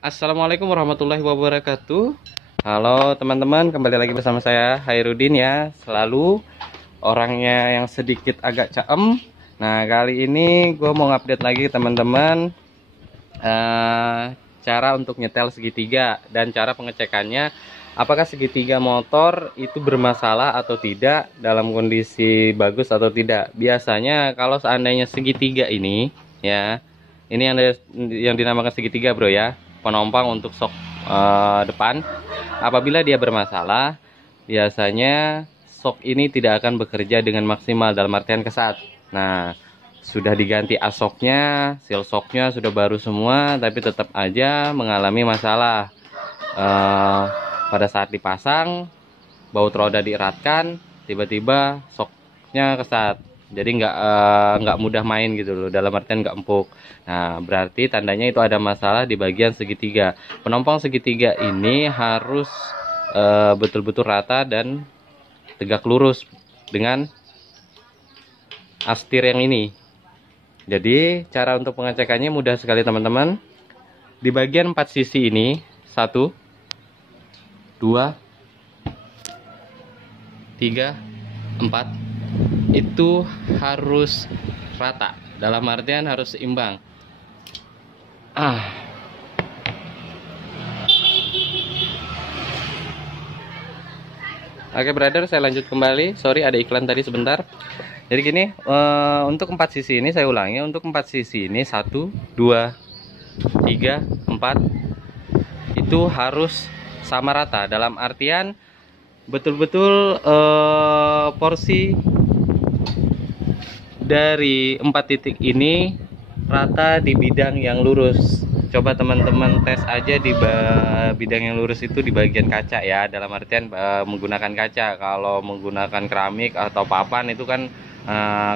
Assalamualaikum warahmatullahi wabarakatuh. Halo teman-teman, kembali lagi bersama saya Hairudin ya. Selalu orangnya yang sedikit agak caem. Nah kali ini gue mau update lagi teman-teman, eh, cara untuk nyetel segitiga dan cara pengecekannya. Apakah segitiga motor itu bermasalah atau tidak, dalam kondisi bagus atau tidak. Biasanya kalau seandainya segitiga ini ya, ini yang dinamakan segitiga bro ya, penumpang untuk sok depan. Apabila dia bermasalah, biasanya sok ini tidak akan bekerja dengan maksimal, dalam artian kesat. Nah, sudah diganti asoknya, seal shocknya sudah baru semua, tapi tetap aja mengalami masalah. Pada saat dipasang, baut roda dieratkan, tiba-tiba shocknya kesat. Jadi nggak mudah main gitu loh, dalam artian nggak empuk. Nah, berarti tandanya itu ada masalah di bagian segitiga. Penumpang segitiga ini harus betul-betul rata dan tegak lurus dengan astir yang ini. Jadi cara untuk pengecekannya mudah sekali teman-teman. Di bagian 4 sisi ini, 1, 2, 3, 4, itu harus rata. Dalam artian harus seimbang. Oke brother, saya lanjut kembali. Sorry ada iklan tadi sebentar. Jadi gini, untuk 4 sisi ini saya ulangi. Untuk 4 sisi ini 1, 2, 3, 4 itu harus sama rata. Dalam artian betul-betul porsi dari 4 titik ini rata di bidang yang lurus. Coba teman-teman tes aja di bidang yang lurus itu di bagian kaca ya, dalam artian menggunakan kaca. Kalau menggunakan keramik atau papan itu kan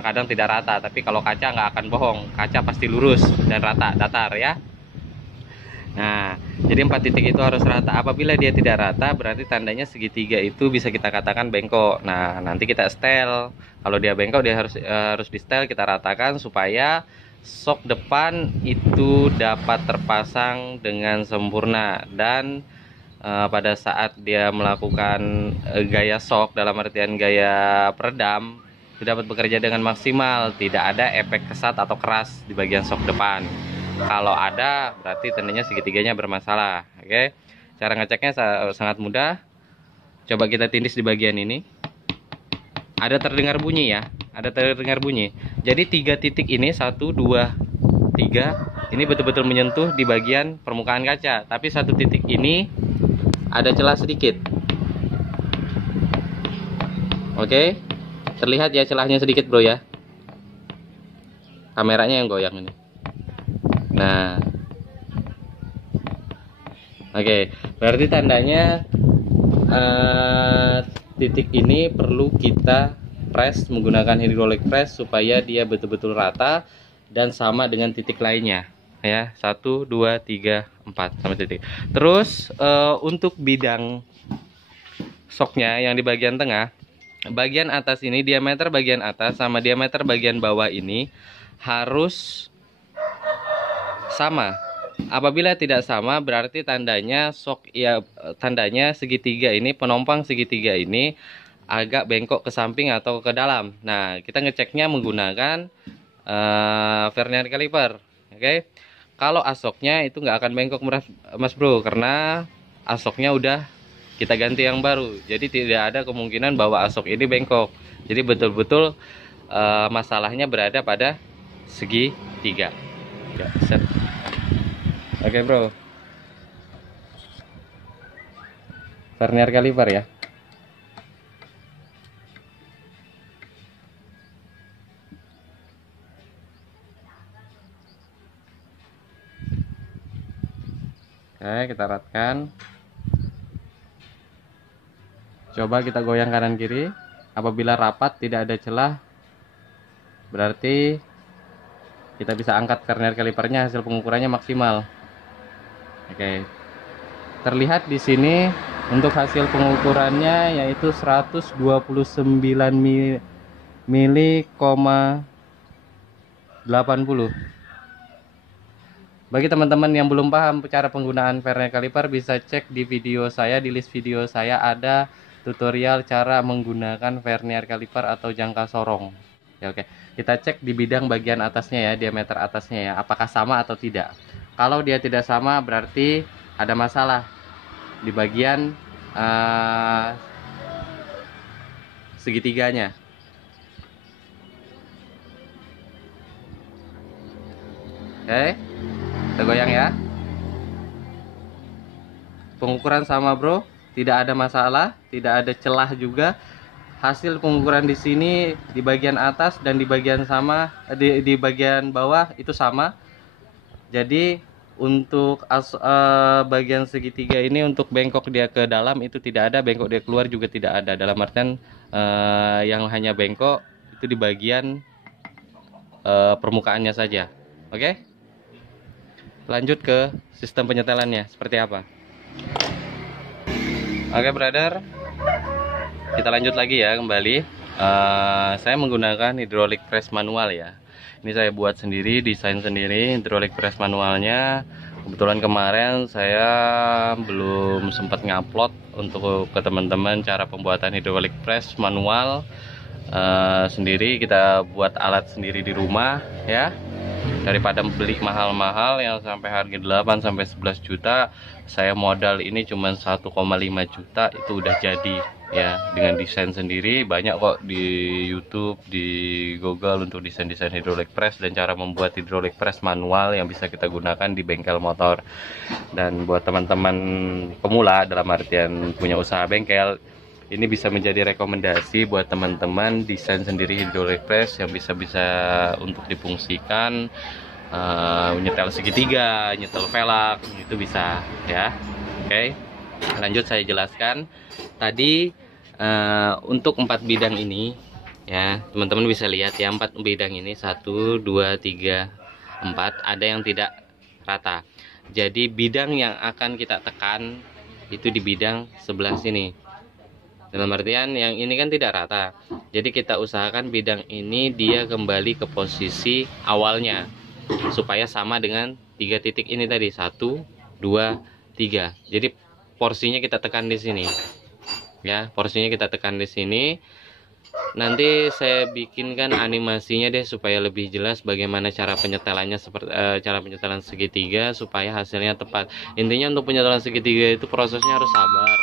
kadang tidak rata, tapi kalau kaca nggak akan bohong, kaca pasti lurus dan rata, datar ya. Nah, jadi 4 titik itu harus rata. Apabila dia tidak rata, berarti tandanya segitiga itu bisa kita katakan bengkok. Nah, nanti kita setel. Kalau dia bengkok, dia harus di setel, kita ratakan supaya sok depan itu dapat terpasang dengan sempurna. Dan pada saat dia melakukan gaya sok, dalam artian gaya peredam, itu dapat bekerja dengan maksimal, tidak ada efek kesat atau keras di bagian sok depan. Kalau ada, berarti tandanya segitiganya bermasalah. Oke, cara ngeceknya sangat mudah. Coba kita tindis di bagian ini. Ada terdengar bunyi ya, ada terdengar bunyi. Jadi 3 titik ini, 1, 2, 3, ini betul-betul menyentuh di bagian permukaan kaca. Tapi 1 titik ini ada celah sedikit. Oke, terlihat ya celahnya sedikit bro ya. Kameranya yang goyang ini. Nah, oke, berarti tandanya titik ini perlu kita press menggunakan hydraulic press supaya dia betul-betul rata dan sama dengan titik lainnya ya. 1, 2, 3, 4 sama titik. Terus untuk bidang soknya yang di bagian tengah, bagian atas ini, diameter bagian atas sama diameter bagian bawah ini harus sama. Apabila tidak sama, berarti tandanya sok ya, tandanya segitiga ini, penumpang segitiga ini agak bengkok ke samping atau ke dalam. Nah, kita ngeceknya menggunakan vernier caliper. Oke. Kalau asoknya itu nggak akan bengkok mas bro, karena asoknya udah kita ganti yang baru. Jadi tidak ada kemungkinan bahwa asok ini bengkok. Jadi betul-betul masalahnya berada pada segitiga. Ya, set. Oke bro, vernier caliper ya. Oke, kita ratkan. Coba kita goyang kanan kiri. Apabila rapat tidak ada celah, berarti kita bisa angkat vernier calipernya, hasil pengukurannya maksimal. Oke, terlihat di sini untuk hasil pengukurannya yaitu 129 mili, 80. Bagi teman-teman yang belum paham cara penggunaan vernier kaliper, bisa cek di video saya, di list video saya ada tutorial cara menggunakan vernier kaliper atau jangka sorong. Ya, oke. Kita cek di bidang bagian atasnya ya, diameter atasnya ya, apakah sama atau tidak. Kalau dia tidak sama berarti ada masalah di bagian segitiganya. Oke, kita goyang ya. Pengukuran sama bro, tidak ada masalah, tidak ada celah juga. Hasil pengukuran di sini di bagian atas dan di bagian di bagian bawah itu sama. Jadi untuk bagian segitiga ini untuk bengkok dia ke dalam itu tidak ada, bengkok dia keluar juga tidak ada. Dalam artian yang hanya bengkok itu di bagian permukaannya saja. Oke, lanjut ke sistem penyetelannya seperti apa. Oke brother, kita lanjut lagi ya kembali. Saya menggunakan hydraulic press manual ya. Ini saya buat sendiri, desain sendiri hydraulic press manualnya. Kebetulan kemarin saya belum sempat ngupload untuk ke teman-teman cara pembuatan hydraulic press manual sendiri. Kita buat alat sendiri di rumah ya. Daripada beli mahal-mahal yang sampai harga 8 sampai 11 juta, saya modal ini cuma 1,5 juta itu udah jadi ya, dengan desain sendiri. Banyak kok di YouTube, di Google untuk desain-desain hydraulic press dan cara membuat hydraulic press manual yang bisa kita gunakan di bengkel motor. Dan buat teman-teman pemula dalam artian punya usaha bengkel, ini bisa menjadi rekomendasi buat teman-teman desain sendiri hydraulic press yang bisa untuk difungsikan, nyetel segitiga, nyetel velg, itu bisa ya. Oke, lanjut saya jelaskan. Tadi untuk 4 bidang ini ya, teman-teman bisa lihat ya, 4 bidang ini 1, 2, 3, 4 ada yang tidak rata. Jadi bidang yang akan kita tekan itu di bidang sebelah sini. Dalam artian yang ini kan tidak rata, jadi kita usahakan bidang ini dia kembali ke posisi awalnya supaya sama dengan 3 titik ini tadi, 1, 2, 3. Jadi porsinya kita tekan di sini ya, porsinya kita tekan di sini. Nanti saya bikinkan animasinya deh supaya lebih jelas bagaimana cara penyetelannya, seperti cara penyetelan segitiga supaya hasilnya tepat. Intinya untuk penyetelan segitiga itu prosesnya harus sabar.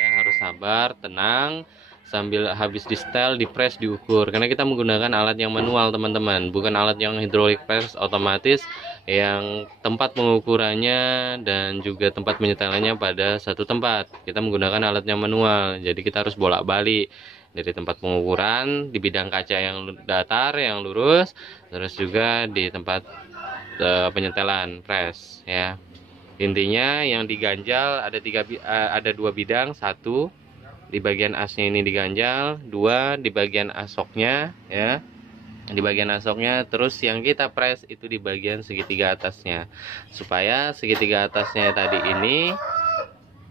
Harus sabar, tenang, sambil habis di setel, di press, diukur. Karena kita menggunakan alat yang manual teman-teman, bukan alat yang hydraulic press otomatis yang tempat pengukurannya dan juga tempat menyetelannya pada satu tempat. Kita menggunakan alat yang manual, jadi kita harus bolak-balik dari tempat pengukuran di bidang kaca yang datar, yang lurus, terus juga di tempat penyetelan press ya. Intinya yang diganjal ada 2 bidang, 1 di bagian asnya ini diganjal, 2 di bagian asoknya ya, di bagian asoknya. Terus yang kita press itu di bagian segitiga atasnya, supaya segitiga atasnya tadi ini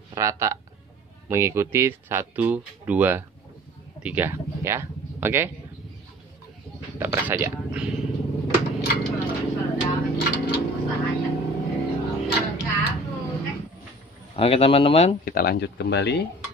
rata mengikuti 1, 2, 3 ya. Oke, kita press saja. Oke teman-teman, kita lanjut kembali.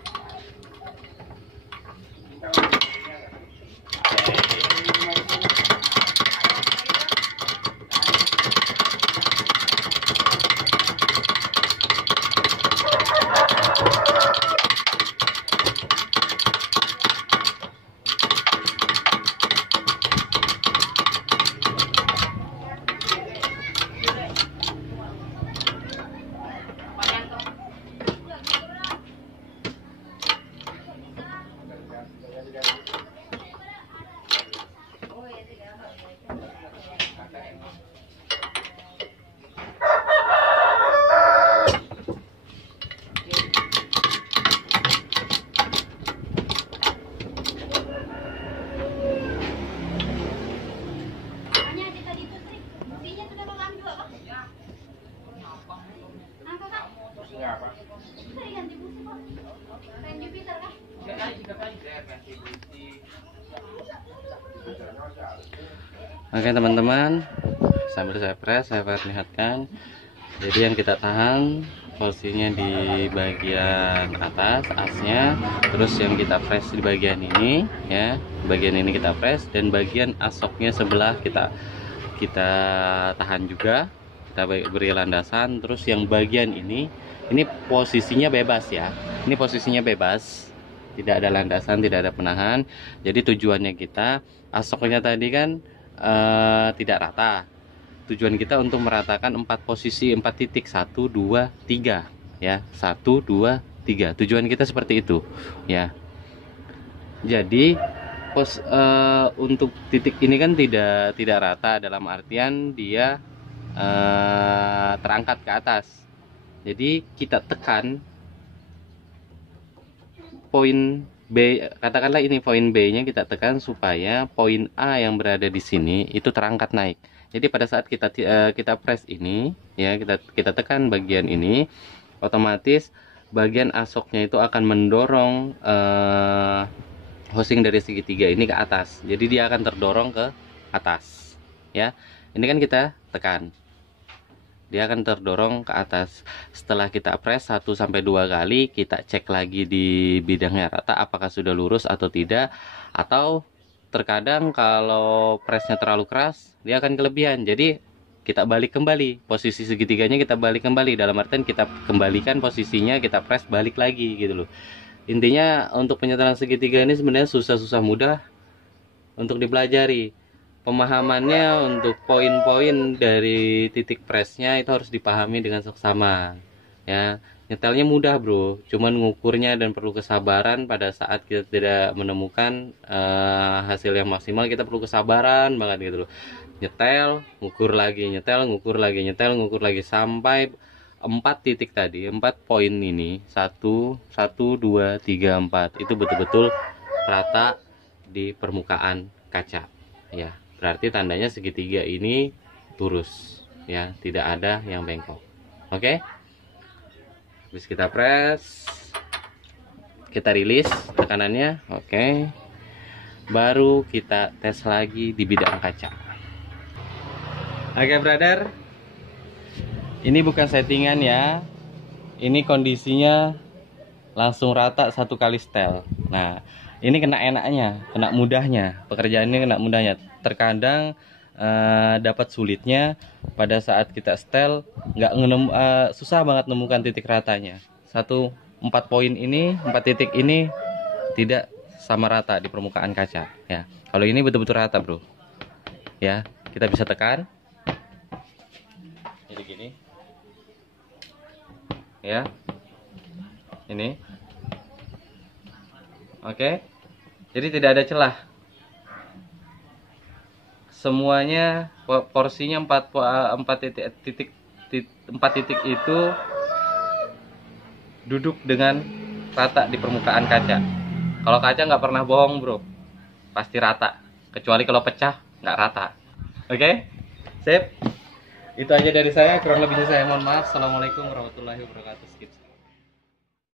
Oke teman-teman, sambil saya press, saya perlihatkan Jadi yang kita tahan posisinya di bagian atas asnya, terus yang kita press di bagian ini ya, bagian ini kita press, dan bagian asoknya sebelah kita tahan juga, kita beri landasan. Terus yang bagian ini posisinya bebas ya, ini posisinya bebas, tidak ada landasan, tidak ada penahan. Jadi tujuannya kita, asoknya tadi kan tidak rata. Tujuan kita untuk meratakan 4 posisi, 4 titik, 1 2 3 ya, 1 2 3. Tujuan kita seperti itu ya. Jadi untuk titik ini kan tidak rata, dalam artian dia terangkat ke atas. Jadi kita tekan poin B, katakanlah ini poin B nya, kita tekan supaya poin A yang berada di sini itu terangkat naik. Jadi pada saat kita press ini ya, kita tekan bagian ini, otomatis bagian asoknya itu akan mendorong housing dari segitiga ini ke atas. Jadi dia akan terdorong ke atas ya. Ini kan kita tekan, dia akan terdorong ke atas. Setelah kita press 1-2 kali, kita cek lagi di bidangnya rata apakah sudah lurus atau tidak. Atau terkadang kalau pressnya terlalu keras, dia akan kelebihan. Jadi kita balik kembali, posisi segitiganya kita balik kembali, dalam artian kita kembalikan posisinya, kita press balik lagi gitu loh. Intinya untuk penyetelan segitiga ini sebenarnya susah mudah untuk dipelajari. Pemahamannya untuk poin-poin dari titik pressnya itu harus dipahami dengan seksama ya. Nyetelnya mudah bro, cuman ngukurnya dan perlu kesabaran. Pada saat kita tidak menemukan hasil yang maksimal, kita perlu kesabaran banget gitu loh. Nyetel, ngukur lagi, nyetel, ngukur lagi, nyetel, ngukur lagi, sampai 4 titik tadi, 4 poin ini, 1 2 3 4 itu betul-betul rata di permukaan kaca ya. Berarti tandanya segitiga ini lurus ya, tidak ada yang bengkok. Oke, habis kita press, kita rilis tekanannya. Oke, baru kita tes lagi di bidang kaca. Oke brother, ini bukan settingan ya, ini kondisinya langsung rata 1 kali setel. Nah ini kena enaknya, kena mudahnya, pekerjaan ini kena mudahnya. Terkadang dapat sulitnya pada saat kita setel, susah banget nemukan titik ratanya. 4 poin ini, 4 titik ini tidak sama rata di permukaan kaca ya. Kalau ini betul-betul rata bro ya, kita bisa tekan jadi gini ya, ini oke. Jadi tidak ada celah, semuanya porsinya 4 titik itu duduk dengan rata di permukaan kaca. Kalau kaca nggak pernah bohong bro, pasti rata, kecuali kalau pecah nggak rata. Oke, sip. Itu aja dari saya, kurang lebihnya saya mohon maaf. Assalamualaikum warahmatullahi wabarakatuh.